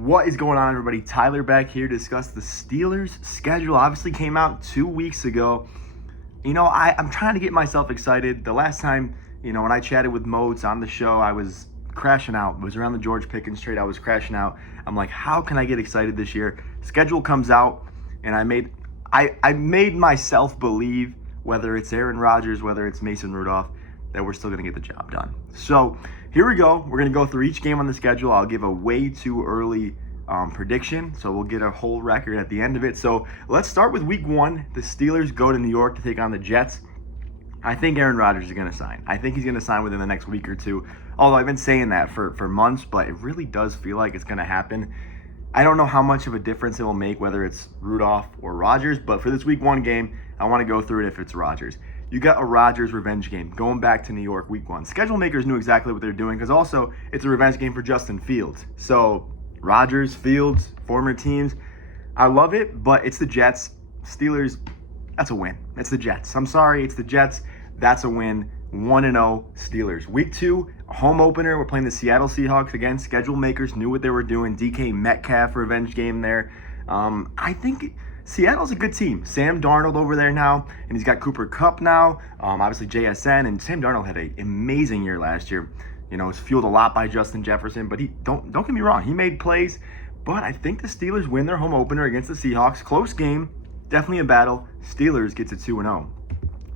What is going on, everybody? Tyler back here to discuss the Steelers' schedule. Obviously came out 2 weeks ago. I'm trying to get myself excited. The last time, when I chatted with Modes on the show, I was crashing out. It was around the George Pickens trade. I was crashing out. I'm like, how can I get excited this year? Schedule comes out, and I made myself believe, whether it's Aaron Rodgers, whether it's Mason Rudolph, that we're still going to get the job done. So here we go. We're going to go through each game on the schedule. I'll give a way too early prediction, so we'll get a whole record at the end of it. So let's start with week 1. The Steelers go to New York to take on the Jets. I think Aaron Rodgers is going to sign. I think he's going to sign within the next week or two, although I've been saying that for months, but it really does feel like it's going to happen. I don't know how much of a difference it will make, whether it's Rudolph or Rodgers, but for this week 1 game, I want to go through it if it's Rodgers. You got a Rodgers revenge game going back to New York week 1. Schedule makers knew exactly what they're doing because also it's a revenge game for Justin Fields. So Rodgers, Fields, former teams, I love it, but it's the Jets. Steelers, that's a win. It's the Jets. I'm sorry, it's the Jets. That's a win. 1-0 Steelers. Week 2, home opener. We're playing the Seattle Seahawks again. Schedule makers knew what they were doing. DK Metcalf revenge game there. I think Seattle's a good team. Sam Darnold over there now, and he's got Cooper Kupp now. Obviously JSN, and Sam Darnold had an amazing year last year. Was fueled a lot by Justin Jefferson, but he don't get me wrong, he made plays. But I think the Steelers win their home opener against the Seahawks. Close game, definitely a battle. Steelers get to 2-0.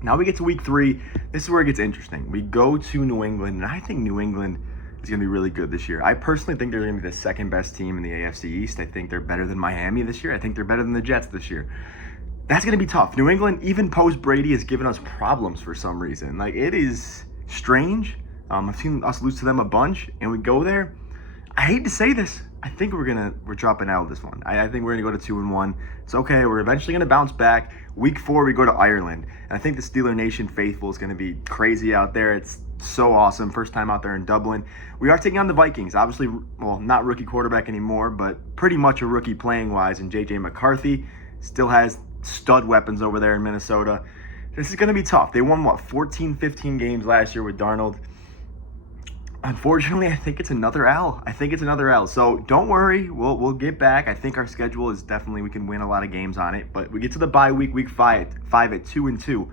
Now we get to week 3. This is where it gets interesting. We go to New England, and I think New England is going to be really good this year. I personally think they're going to be the second best team in the AFC East. I think they're better than Miami this year. I think they're better than the Jets this year. That's going to be tough. New England, even post-Brady, has given us problems for some reason. It is strange. I've seen us lose to them a bunch, and we go there. I hate to say this. I think we're dropping out of this one. I think we're going to go to 2-1. It's okay. We're eventually going to bounce back. Week 4, we go to Ireland. And I think the Steeler Nation faithful is going to be crazy out there. It's so awesome. First time out there in Dublin. We are taking on the Vikings. Obviously, well, not rookie quarterback anymore, but pretty much a rookie playing-wise. And J.J. McCarthy still has stud weapons over there in Minnesota. This is going to be tough. They won, 14, 15 games last year with Darnold. Unfortunately, I think it's another L. So don't worry, we'll get back. I think our schedule is definitely, we can win a lot of games on it. But we get to the bye week, week 5 at 2-2.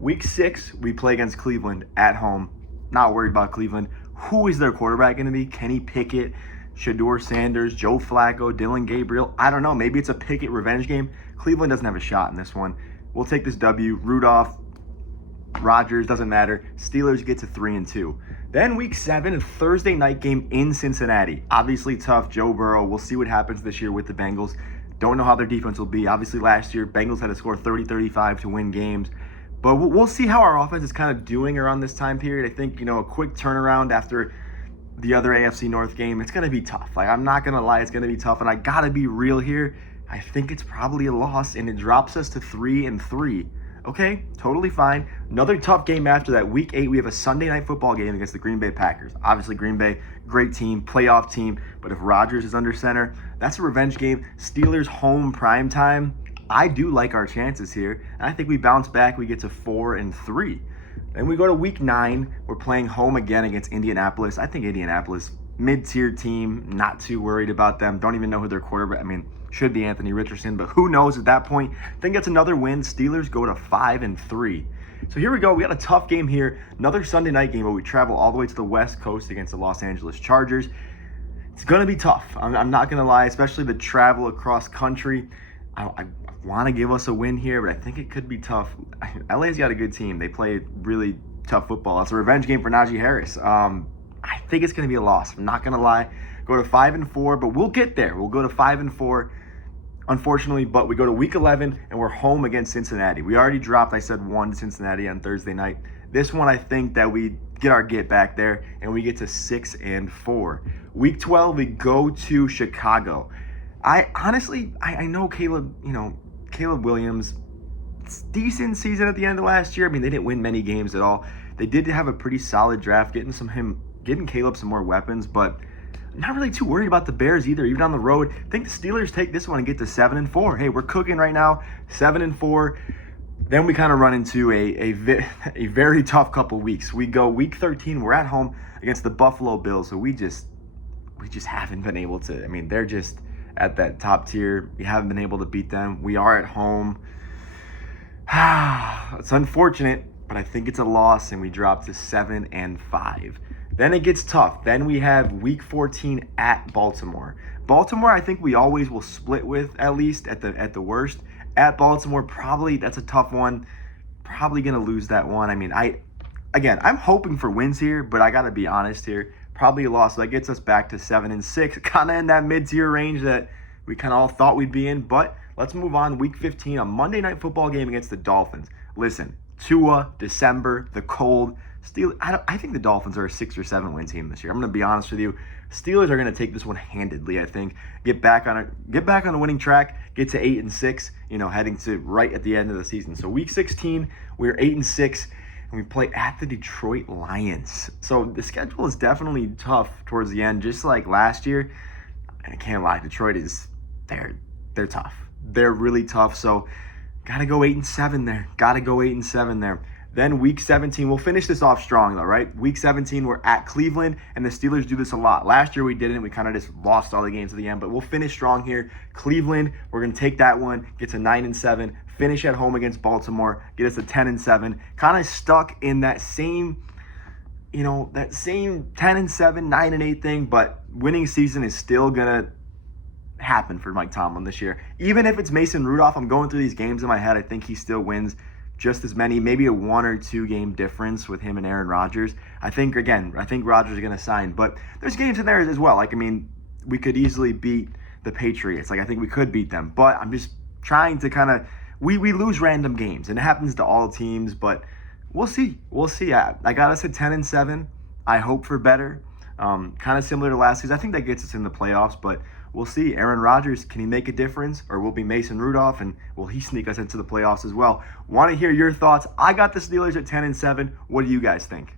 Week 6, we play against Cleveland at home. Not worried about Cleveland. Who is their quarterback going to be? Kenny Pickett, Shedeur Sanders, Joe Flacco, Dylan Gabriel. I don't know. Maybe it's a Pickett revenge game. Cleveland doesn't have a shot in this one. We'll take this W. Rudolph, Rodgers, doesn't matter. Steelers get to 3-2. Then week 7, a Thursday night game in Cincinnati. Obviously tough. Joe Burrow. We'll see what happens this year with the Bengals. Don't know how their defense will be. Obviously last year, Bengals had to score 30-35 to win games. But we'll see how our offense is kind of doing around this time period. I think, a quick turnaround after the other AFC North game, it's going to be tough. I'm not going to lie, it's going to be tough. And I got to be real here. I think it's probably a loss, and it drops us to 3-3. Okay, totally fine. Another tough game after that. Week 8, we have a Sunday night football game against the Green Bay Packers. Obviously, Green Bay, great team, playoff team. But if Rodgers is under center, that's a revenge game. Steelers home prime time. I do like our chances here. And I think we bounce back. We get to 4-3. Then we go to week 9. We're playing home again against Indianapolis. I think Indianapolis, mid-tier team, not too worried about them. Don't even know who their quarterback, should be Anthony Richardson, but who knows at that point. I think that's another win. Steelers go to 5-3. So here we go. We got a tough game here. Another Sunday night game, but we travel all the way to the West Coast against the Los Angeles Chargers. It's going to be tough. I'm not going to lie, especially the travel across country. I want to give us a win here, but I think it could be tough. LA's got a good team. They play really tough football. That's a revenge game for Najee Harris. I think it's going to be a loss. I'm not going to lie. Go to 5-4, but we'll get there. We'll go to 5-4, unfortunately, but we go to week 11, and we're home against Cincinnati. We already dropped, I said, 1 to Cincinnati on Thursday night. This one, I think that we get our get back there, and we get to 6-4. Week 12, we go to Chicago. I know Caleb Williams, decent season at the end of last year. They didn't win many games at all. They did have a pretty solid draft, getting Caleb some more weapons, but not really too worried about the Bears either, even on the road. I think the Steelers take this one and get to 7-4. Hey, we're cooking right now, 7-4. Then we kind of run into a very tough couple weeks. We go week 13, we're at home against the Buffalo Bills, so we just we just haven't been able to. I mean, they're just at that top tier. We haven't been able to beat them. We are at home. It's unfortunate, but I think it's a loss, and we drop to 7-5. Then it gets tough. Then we have week 14 at Baltimore. Baltimore, I think we always will split with, at least at the worst. At Baltimore, probably that's a tough one. Probably gonna lose that one. I mean, I'm hoping for wins here, but I gotta be honest here. Probably a loss. So that gets us back to 7-6, kind of in that mid-tier range that we kind of all thought we'd be in. But let's move on. Week 15, a Monday Night Football game against the Dolphins. Listen, Tua, December, the cold. I think the Dolphins are a 6 or 7 win team this year. I'm going to be honest with you. Steelers are going to take this one handedly, I think. Get back on a winning track, get to 8-6, heading to right at the end of the season. So week 16, we're 8-6, and we play at the Detroit Lions. So the schedule is definitely tough towards the end, just like last year. And I can't lie, Detroit they're tough. They're really tough. So gotta go 8-7 there. Then week 17, we'll finish this off strong though, right? Week 17, we're at Cleveland, and the Steelers do this a lot. Last year we didn't. We kind of just lost all the games at the end, but we'll finish strong here. Cleveland, we're going to take that one, get to 9-7, finish at home against Baltimore, get us to 10-7. Kind of stuck in that same 10-7, 9-8 thing, but winning season is still going to happen for Mike Tomlin this year. Even if it's Mason Rudolph, I'm going through these games in my head, I think he still wins just as many, maybe a 1 or 2 game difference with him and Aaron Rodgers. I think Rodgers is going to sign, but there's games in there as well. We could easily beat the Patriots. I think we could beat them, but I'm just trying to we lose random games, and it happens to all teams, but we'll see. I got us at 10-7. I hope for better. Kind of similar to last season. I think that gets us in the playoffs, but we'll see. Aaron Rodgers, can he make a difference, or will be Mason Rudolph, and will he sneak us into the playoffs as well? Want to hear your thoughts? I got the Steelers at 10-7. What do you guys think?